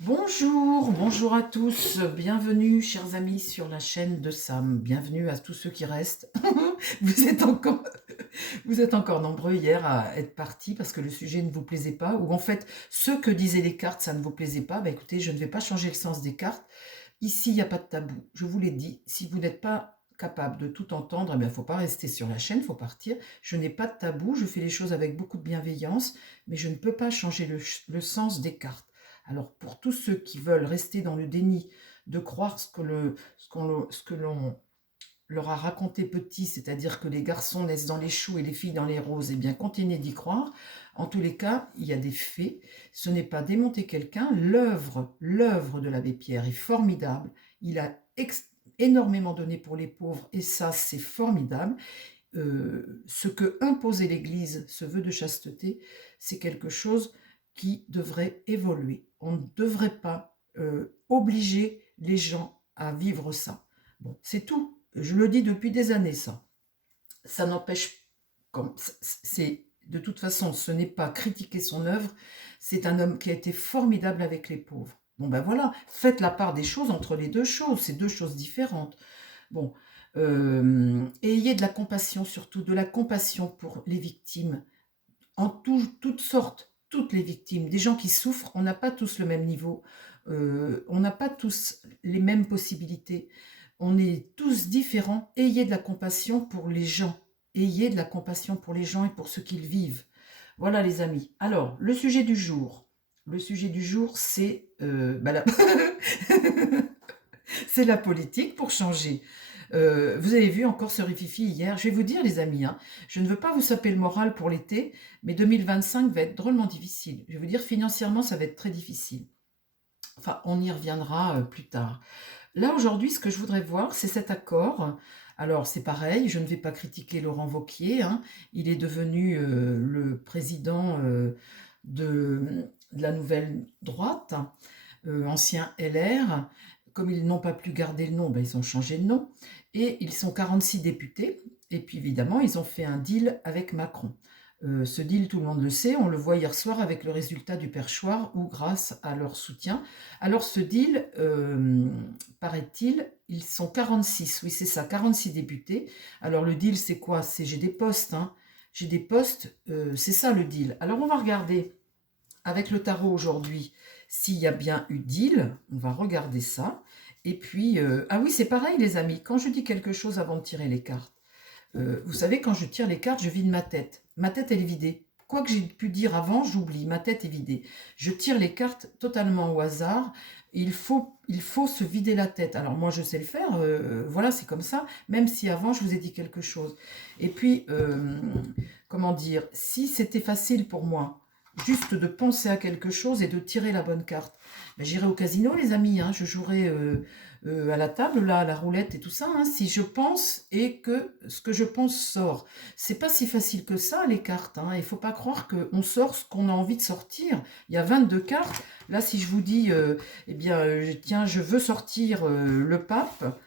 Bonjour, bonjour à tous, bienvenue chers amis sur la chaîne de Sam, bienvenue à tous ceux qui restent. Vous êtes encore, vous êtes encore nombreux hier à être partis parce que le sujet ne vous plaisait pas, ou en fait ce que disaient les cartes ça ne vous plaisait pas. Bah écoutez, je ne vais pas changer le sens des cartes, ici il n'y a pas de tabou, je vous l'ai dit, si vous n'êtes pas capable de tout entendre, il ne faut pas rester sur la chaîne, il faut partir. Je n'ai pas de tabou, je fais les choses avec beaucoup de bienveillance, mais je ne peux pas changer le sens des cartes. Alors pour tous ceux qui veulent rester dans le déni, de croire ce que l'on leur a raconté petit, c'est-à-dire que les garçons naissent dans les choux et les filles dans les roses, eh bien continuez d'y croire. En tous les cas, il y a des faits. Ce n'est pas démonter quelqu'un. L'œuvre de l'abbé Pierre est formidable. Il a énormément donné pour les pauvres et ça, c'est formidable. Ce que imposait l'Église, ce vœu de chasteté, c'est quelque chose qui devrait évoluer. On ne devrait pas obliger les gens à vivre ça. Bon, c'est tout. Je le dis depuis des années, ça. Ça n'empêche, c'est de toute façon, ce n'est pas critiquer son œuvre. C'est un homme qui a été formidable avec les pauvres. Bon ben voilà, faites la part des choses entre les deux choses. C'est deux choses différentes. Bon, ayez de la compassion, surtout de la compassion pour les victimes, en toutes sortes, toutes les victimes, des gens qui souffrent, on n'a pas tous le même niveau, on n'a pas tous les mêmes possibilités, on est tous différents. Ayez de la compassion pour les gens, ayez de la compassion pour les gens et pour ce qu'ils vivent. Voilà les amis. Alors, le sujet du jour, c'est c'est la politique pour changer. Vous avez vu encore ce rififi hier. Je vais vous dire, les amis, hein, je ne veux pas vous saper le moral pour l'été, mais 2025 va être drôlement difficile. Je vais vous dire, financièrement, ça va être très difficile. Enfin, on y reviendra plus tard. Là, aujourd'hui, ce que je voudrais voir, c'est cet accord. Alors, c'est pareil, je ne vais pas critiquer Laurent Wauquiez, hein. Il est devenu le président de la nouvelle droite, ancien LR. Comme ils n'ont pas pu garder le nom, ben, ils ont changé de nom. Et ils sont 46 députés. Et puis évidemment, ils ont fait un deal avec Macron. Ce deal, tout le monde le sait, on le voit hier soir avec le résultat du perchoir ou grâce à leur soutien. Alors ce deal, paraît-il, ils sont 46, oui c'est ça, 46 députés. Alors le deal c'est quoi? C'est j'ai des postes, hein. J'ai des postes, c'est ça le deal. Alors on va regarder avec le tarot aujourd'hui s'il y a bien eu deal, on va regarder ça. Et puis, ah oui c'est pareil les amis, quand je dis quelque chose avant de tirer les cartes, vous savez, quand je tire les cartes, je vide ma tête. Ma tête, elle est vidée. Quoi que j'ai pu dire avant, j'oublie. Ma tête est vidée. Je tire les cartes totalement au hasard. Il faut se vider la tête. Alors moi, je sais le faire. Voilà, c'est comme ça. Même si avant, je vous ai dit quelque chose. Et puis, comment dire, si c'était facile pour moi, juste de penser à quelque chose et de tirer la bonne carte, ben, j'irai au casino, les amis. Hein, je jouerai à la table, là, à la roulette et tout ça, hein, si je pense et que ce que je pense sort. C'est pas si facile que ça, les cartes. Hein. Il faut pas croire qu'on sort ce qu'on a envie de sortir. Il y a 22 cartes. Là, si je vous dis, eh bien, tiens, je veux sortir le pape,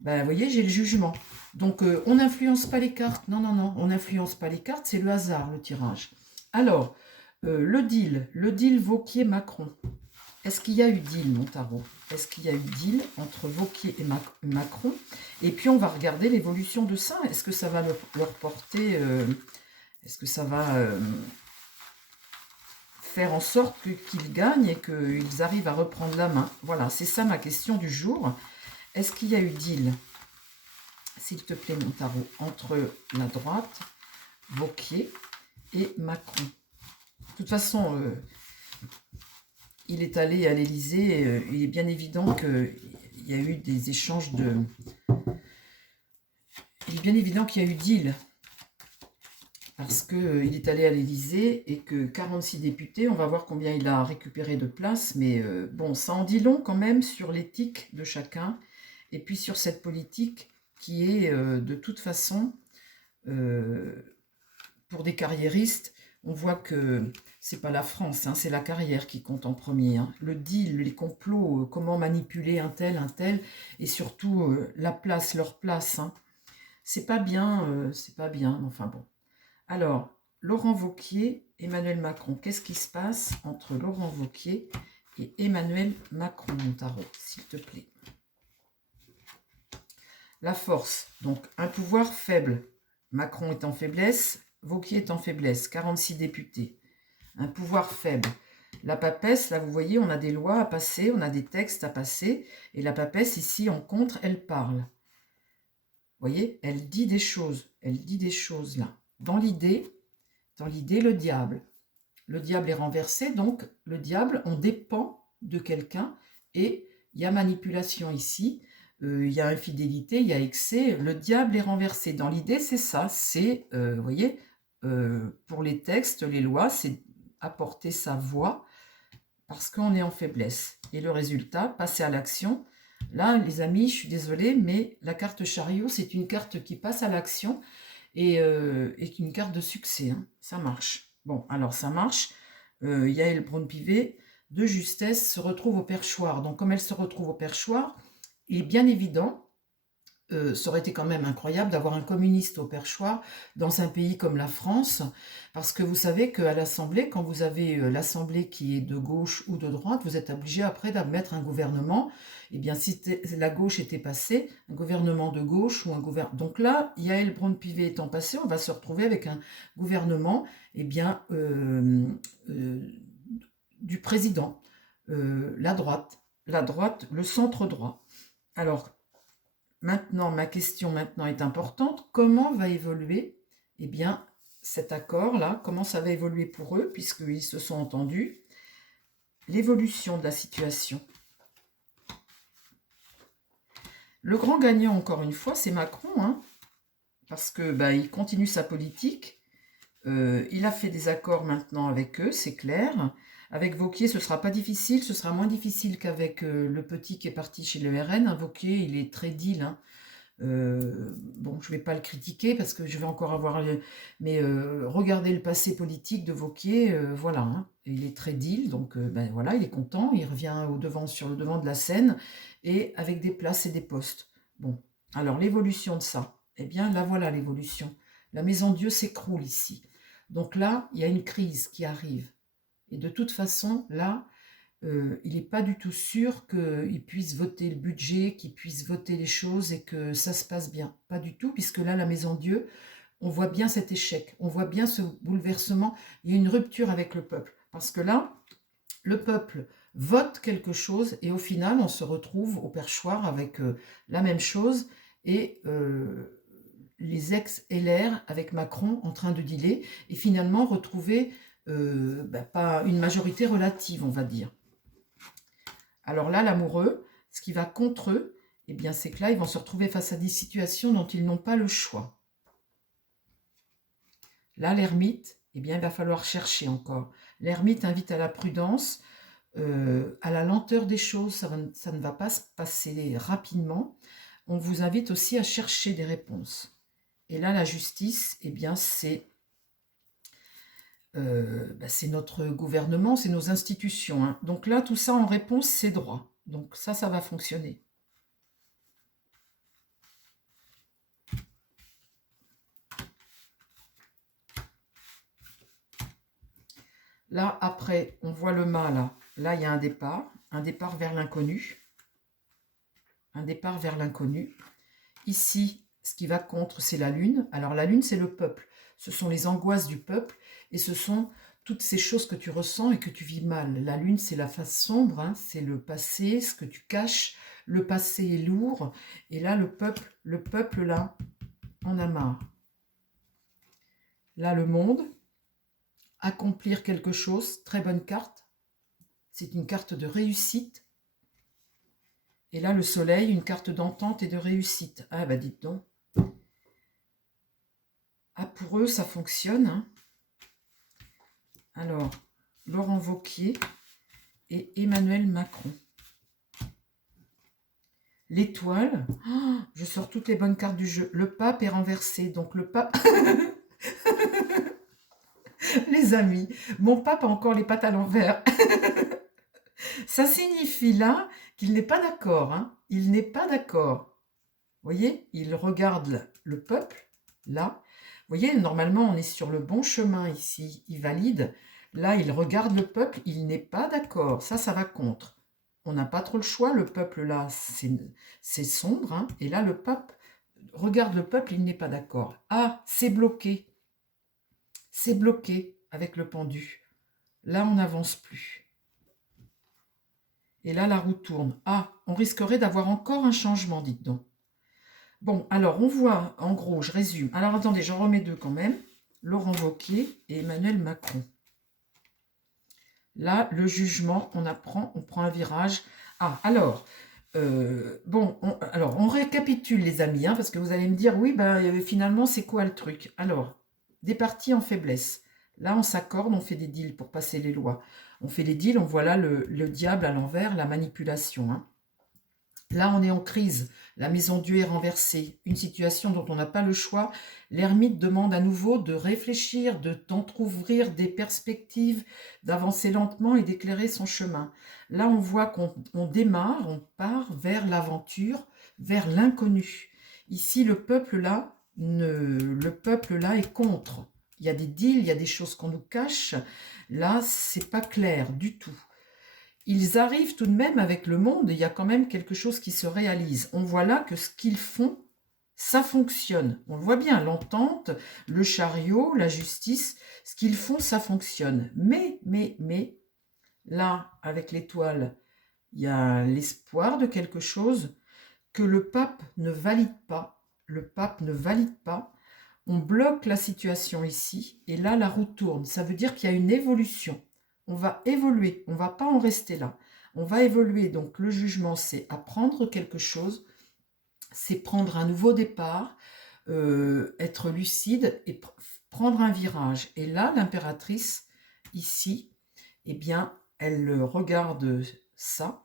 ben, vous voyez, j'ai le jugement. Donc, on n'influence pas les cartes. Non, non, non, on n'influence pas les cartes, c'est le hasard, le tirage. Alors, le deal Vauquier-Macron. Est-ce qu'il y a eu deal, mon tarot? Est-ce qu'il y a eu deal entre Wauquiez et Macron? Et puis on va regarder l'évolution de ça. Est-ce que ça va leur porter, est-ce que ça va faire en sorte qu'ils gagnent et qu'ils arrivent à reprendre la main? Voilà, c'est ça ma question du jour. Est-ce qu'il y a eu deal, s'il te plaît, mon tarot, entre la droite, Wauquiez et Macron? De toute façon, il est allé à l'Élysée, il est bien évident qu'il y a eu des échanges de... Il est bien évident qu'il y a eu deal, parce qu'il est allé à l'Élysée et que 46 députés, on va voir combien il a récupéré de place, mais bon, ça en dit long quand même sur l'éthique de chacun, et puis sur cette politique qui est de toute façon, pour des carriéristes, on voit que c'est pas la France, hein, c'est la carrière qui compte en premier. Hein. Le deal, les complots, comment manipuler un tel, et surtout la place, leur place. Hein. C'est pas bien, c'est pas bien. Enfin bon. Alors, Laurent Wauquiez, Emmanuel Macron. Qu'est-ce qui se passe entre Laurent Wauquiez et Emmanuel Macron, mon tarot, s'il te plaît. La force, donc un pouvoir faible. Macron est en faiblesse, Wauquiez est en faiblesse, 46 députés. Un pouvoir faible. La papesse, là, vous voyez, on a des lois à passer, on a des textes à passer, et la papesse, ici, en contre, elle parle. Vous voyez, elle dit des choses, là. Dans l'idée, le diable. Le diable est renversé, donc le diable, on dépend de quelqu'un, et il y a manipulation ici, il y a infidélité, il y a excès, le diable est renversé. Dans l'idée, c'est ça, c'est, vous voyez, pour les textes, les lois, c'est apporter sa voix, parce qu'on est en faiblesse. Et le résultat, passer à l'action. Là, les amis, je suis désolée, mais la carte chariot, c'est une carte qui passe à l'action et une carte de succès. Hein. Ça marche. Bon, alors ça marche. Yael Braun-Pivet, de justesse, se retrouve au perchoir. Donc, comme elle se retrouve au perchoir, il est bien évident, ça aurait été quand même incroyable d'avoir un communiste au perchoir dans un pays comme la France, parce que vous savez qu'à l'Assemblée, quand vous avez l'Assemblée qui est de gauche ou de droite, vous êtes obligé après d'admettre un gouvernement. Eh bien, si la gauche était passée, un gouvernement de gauche ou un gouvernement... Donc là, Yael Braun-Pivet étant passée, on va se retrouver avec un gouvernement eh bien, du président, la droite, le centre droit. Alors, maintenant, ma question maintenant est importante. Comment va évoluer eh bien, cet accord-là? Comment ça va évoluer pour eux, puisqu'ils se sont entendus? L'évolution de la situation. Le grand gagnant, encore une fois, c'est Macron, hein, parce que il continue sa politique. Il a fait des accords maintenant avec eux, c'est clair. Avec Wauquiez, ce ne sera pas difficile, ce sera moins difficile qu'avec le petit qui est parti chez le RN. Hein, Wauquiez, il est très deal, hein. Bon, je ne vais pas le critiquer parce que je vais encore avoir... Mais regardez le passé politique de Wauquiez, voilà, hein, il est très deal, donc voilà, il est content, il revient sur le devant de la scène, et avec des places et des postes. Bon, alors l'évolution de ça, eh bien là voilà l'évolution. La maison Dieu s'écroule ici. Donc là, il y a une crise qui arrive. Et de toute façon, là, il n'est pas du tout sûr qu'il puisse voter le budget, qu'il puisse voter les choses et que ça se passe bien. Pas du tout, puisque là, la Maison Dieu, on voit bien cet échec, on voit bien ce bouleversement, il y a une rupture avec le peuple. Parce que là, le peuple vote quelque chose et au final, on se retrouve au perchoir avec la même chose et les ex-LR avec Macron en train de dealer et finalement retrouver pas une majorité relative, on va dire. Alors là, l'amoureux, ce qui va contre eux, eh bien, c'est que là, ils vont se retrouver face à des situations dont ils n'ont pas le choix. Là, l'ermite, eh bien, il va falloir chercher encore. L'ermite invite à la prudence, à la lenteur des choses, ça ne va pas se passer rapidement. On vous invite aussi à chercher des réponses. Et là, la justice, eh bien, c'est notre gouvernement, c'est nos institutions. Hein. Donc là, tout ça en réponse, c'est droit. Donc ça va fonctionner. Là, après, on voit le mât, là. Là, il y a un départ vers l'inconnu. Un départ vers l'inconnu. Ici, ce qui va contre, c'est la lune. Alors la lune, c'est le peuple. Ce sont les angoisses du peuple et ce sont toutes ces choses que tu ressens et que tu vis mal. La lune, c'est la face sombre, hein, c'est le passé, ce que tu caches. Le passé est lourd. Et là, le peuple, là, en a marre. Là, le monde, accomplir quelque chose, très bonne carte. C'est une carte de réussite. Et là, le soleil, une carte d'entente et de réussite. Ah, dites donc. Ah, pour eux, ça fonctionne. Hein. Alors, Laurent Wauquiez et Emmanuel Macron. L'étoile. Oh, je sors toutes les bonnes cartes du jeu. Le pape est renversé. Donc, le pape... Les amis, mon pape a encore les pattes à l'envers. Ça signifie là qu'il n'est pas d'accord. Hein. Il n'est pas d'accord. Vous voyez, il regarde le peuple, là. Vous voyez, normalement, on est sur le bon chemin ici. Il valide. Là, il regarde le peuple, il n'est pas d'accord. Ça va contre. On n'a pas trop le choix. Le peuple, là, c'est sombre, hein. Et là, le pape regarde le peuple, il n'est pas d'accord. Ah, c'est bloqué. C'est bloqué avec le pendu. Là, on n'avance plus. Et là, la roue tourne. Ah, on risquerait d'avoir encore un changement, dites donc. Bon, alors, on voit, en gros, je résume. Alors, attendez, j'en remets deux quand même. Laurent Wauquiez et Emmanuel Macron. Là, le jugement, on prend un virage. Ah, alors, bon, on récapitule les amis, hein, parce que vous allez me dire, oui, ben, finalement, c'est quoi le truc? Alors, des partis en faiblesse. Là, on s'accorde, on fait des deals pour passer les lois. On fait les deals, on voit là le diable à l'envers, la manipulation, hein. Là, on est en crise. La maison Dieu est renversée. Une situation dont on n'a pas le choix. L'ermite demande à nouveau de réfléchir, de t'entrouvrir des perspectives, d'avancer lentement et d'éclairer son chemin. Là, on voit qu'on démarre, on part vers l'aventure, vers l'inconnu. Ici, le peuple là est contre. Il y a des deals, il y a des choses qu'on nous cache. Là, c'est pas clair du tout. Ils arrivent tout de même avec le monde, il y a quand même quelque chose qui se réalise. On voit là que ce qu'ils font, ça fonctionne. On le voit bien, l'entente, le chariot, la justice, ce qu'ils font, ça fonctionne. Mais, là, avec l'étoile, il y a l'espoir de quelque chose que le pape ne valide pas. Le pape ne valide pas. On bloque la situation ici, et là, la roue tourne. Ça veut dire qu'il y a une évolution. On va évoluer, on ne va pas en rester là. On va évoluer, donc le jugement, c'est apprendre quelque chose, c'est prendre un nouveau départ, être lucide et prendre un virage. Et là, l'impératrice, ici, eh bien, elle regarde ça.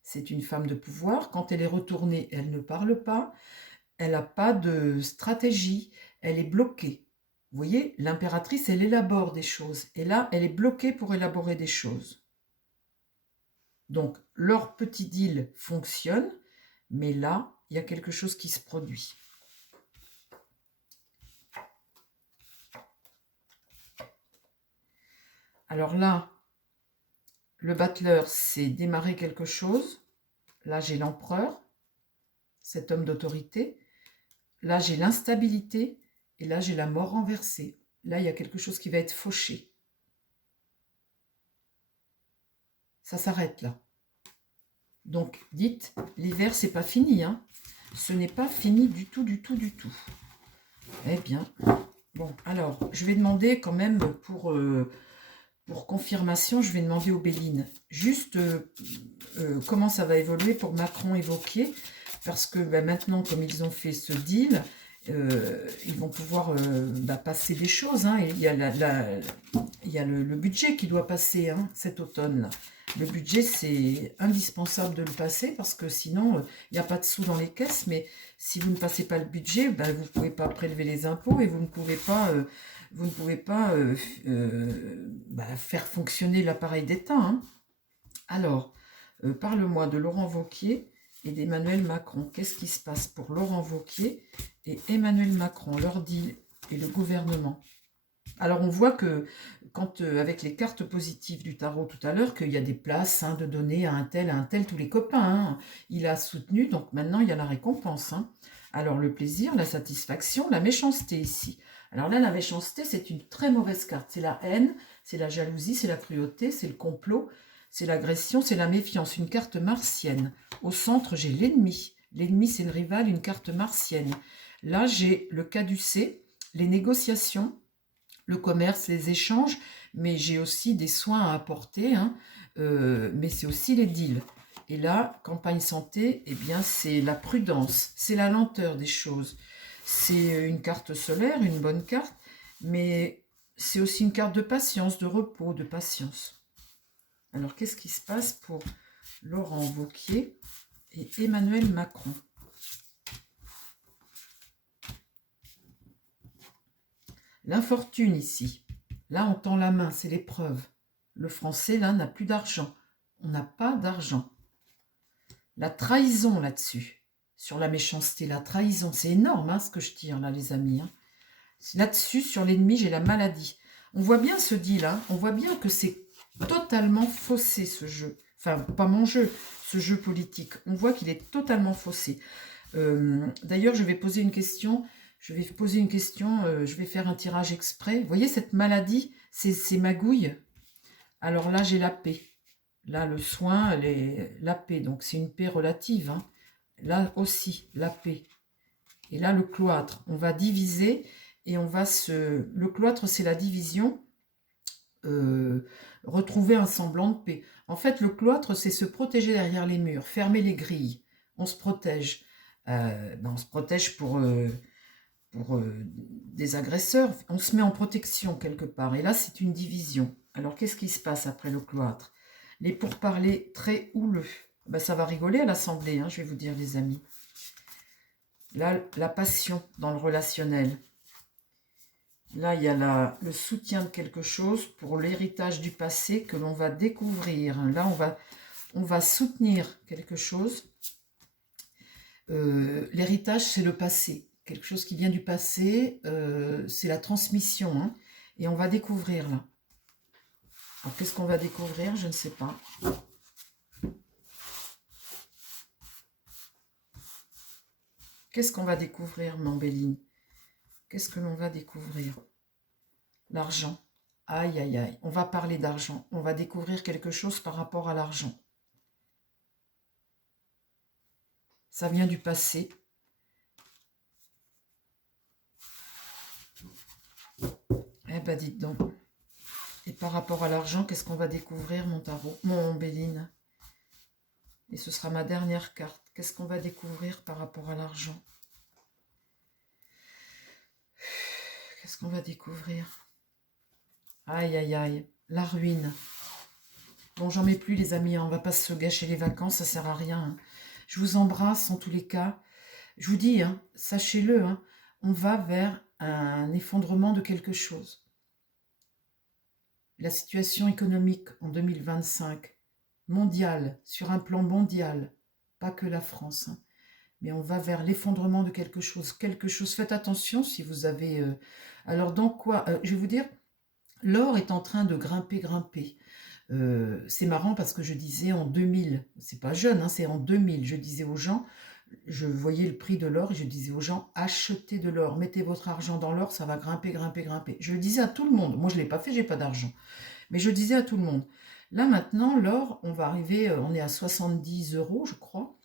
C'est une femme de pouvoir. Quand elle est retournée, elle ne parle pas. Elle n'a pas de stratégie. Elle est bloquée. Vous voyez, l'impératrice, elle élabore des choses. Et là, elle est bloquée pour élaborer des choses. Donc, leur petit deal fonctionne, mais là, il y a quelque chose qui se produit. Alors là, le battleur, c'est démarrer quelque chose. Là, j'ai l'empereur, cet homme d'autorité. Là, j'ai l'instabilité. Et là, j'ai la mort renversée. Là, il y a quelque chose qui va être fauché. Ça s'arrête là. Donc, dites, l'hiver, c'est pas fini, hein. Ce n'est pas fini du tout, du tout, du tout. Eh bien, bon, alors, je vais demander quand même pour confirmation, je vais demander aux Béline juste comment ça va évoluer pour Macron et Wauquiez, parce que maintenant, comme ils ont fait ce deal, ils vont pouvoir passer des choses, hein. Il y a, il y a le budget qui doit passer, hein, cet automne. Le budget, c'est indispensable de le passer parce que sinon, il n'y a pas de sous dans les caisses. Mais si vous ne passez pas le budget, vous ne pouvez pas prélever les impôts et vous ne pouvez pas faire fonctionner l'appareil d'État, hein. Alors, parle-moi de Laurent Wauquiez et d'Emmanuel Macron. Qu'est-ce qui se passe pour Laurent Wauquiez et Emmanuel Macron, leur deal et le gouvernement? Alors, on voit que, avec les cartes positives du tarot tout à l'heure, qu'il y a des places, hein, de donner à un tel, tous les copains, hein. Il a soutenu, donc maintenant, il y a la récompense, hein. Alors, le plaisir, la satisfaction, la méchanceté ici. Alors là, la méchanceté, c'est une très mauvaise carte. C'est la haine, c'est la jalousie, c'est la cruauté, c'est le complot, c'est l'agression, c'est la méfiance. Une carte martienne. Au centre, j'ai l'ennemi. L'ennemi, c'est le rival, une carte martienne. Là, j'ai le caducée, les négociations, le commerce, les échanges, mais j'ai aussi des soins à apporter, hein, mais c'est aussi les deals. Et là, campagne santé, eh bien, c'est la prudence, c'est la lenteur des choses. C'est une carte solaire, une bonne carte, mais c'est aussi une carte de patience, de repos, de patience. Alors, qu'est-ce qui se passe pour Laurent Wauquiez et Emmanuel Macron? L'infortune ici. Là, on tend la main, c'est l'épreuve. Le français, là, n'a plus d'argent. On n'a pas d'argent. La trahison là-dessus. Sur la méchanceté, la trahison. C'est énorme, hein, ce que je tire là, les amis, hein. Là-dessus, sur l'ennemi, j'ai la maladie. On voit bien ce deal, hein, on voit bien que c'est totalement faussé ce jeu. Enfin, pas mon jeu, ce jeu politique. On voit qu'il est totalement faussé. D'ailleurs, je vais poser une question. Je vais faire un tirage exprès. Vous voyez cette maladie, ces magouilles. Alors là, j'ai la paix. Là, le soin, la paix. Donc, c'est une paix relative. Hein. Là aussi, la paix. Et là, le cloître. On va diviser et on va se... Le cloître, c'est la division. Retrouver un semblant de paix. En fait, le cloître, c'est se protéger derrière les murs, fermer les grilles. On se protège. On se protège pour des agresseurs. On se met en protection quelque part. Et là, c'est une division. Alors, qu'est-ce qui se passe après le cloître? Les pourparlers très houleux. Ben, ça va rigoler à l'Assemblée, hein, je vais vous dire, les amis. Là, la passion dans le relationnel. Là, il y a le soutien de quelque chose pour l'héritage du passé que l'on va découvrir. Là, on va soutenir quelque chose. L'héritage, c'est le passé. Quelque chose qui vient du passé, c'est la transmission. Hein, et on va découvrir là. Alors, qu'est-ce qu'on va découvrir? Je ne sais pas. Qu'est-ce qu'on va découvrir, Mambéline? Qu'est-ce que l'on va découvrir? L'argent. Aïe, aïe, aïe. On va parler d'argent. On va découvrir quelque chose par rapport à l'argent. Ça vient du passé. Eh ben, dites donc. Et par rapport à l'argent, qu'est-ce qu'on va découvrir, mon tarot? Mon Béline. Et ce sera ma dernière carte. Qu'est-ce qu'on va découvrir par rapport à l'argent? Qu'est-ce qu'on va découvrir? Aïe, aïe, aïe. La ruine. Bon, j'en mets plus, les amis. On va pas se gâcher les vacances, ça sert à rien. Hein. Je vous embrasse en tous les cas. Je vous dis, hein, sachez-le, hein, on va vers un effondrement de quelque chose. La situation économique en 2025, mondiale, sur un plan mondial, pas que la France, hein, mais on va vers l'effondrement de quelque chose. Faites attention si vous avez... alors, dans quoi je vais vous dire, l'or est en train de grimper. C'est marrant parce que je disais en 2000, c'est pas jeune, hein, c'est en 2000, je disais aux gens, je voyais le prix de l'or et je disais aux gens, achetez de l'or, mettez votre argent dans l'or, ça va grimper. Je le disais à tout le monde, moi je ne l'ai pas fait, j'ai pas d'argent, mais je disais à tout le monde. Là maintenant, l'or, on va arriver, on est à 70 €, je crois,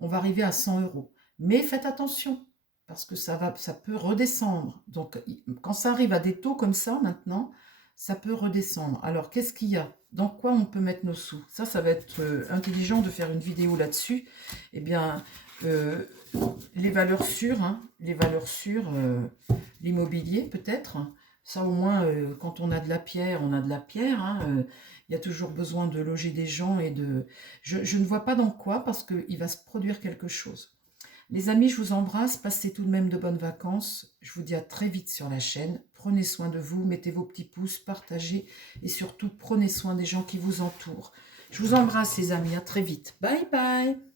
on va arriver à 100 €. Mais faites attention, parce que ça peut redescendre. Donc quand ça arrive à des taux comme ça maintenant, ça peut redescendre. Alors qu'est-ce qu'il y a? Dans quoi on peut mettre nos sous? Ça va être intelligent de faire une vidéo là-dessus. Eh bien, les valeurs sûres, hein, l'immobilier peut-être. Ça au moins, quand on a de la pierre, on a de la pierre. Hein, il y a toujours besoin de loger des gens et de... Je ne vois pas dans quoi parce qu'il va se produire quelque chose. Les amis, je vous embrasse, passez tout de même de bonnes vacances. Je vous dis à très vite sur la chaîne. Prenez soin de vous, mettez vos petits pouces, partagez et surtout prenez soin des gens qui vous entourent. Je vous embrasse les amis, à très vite. Bye bye.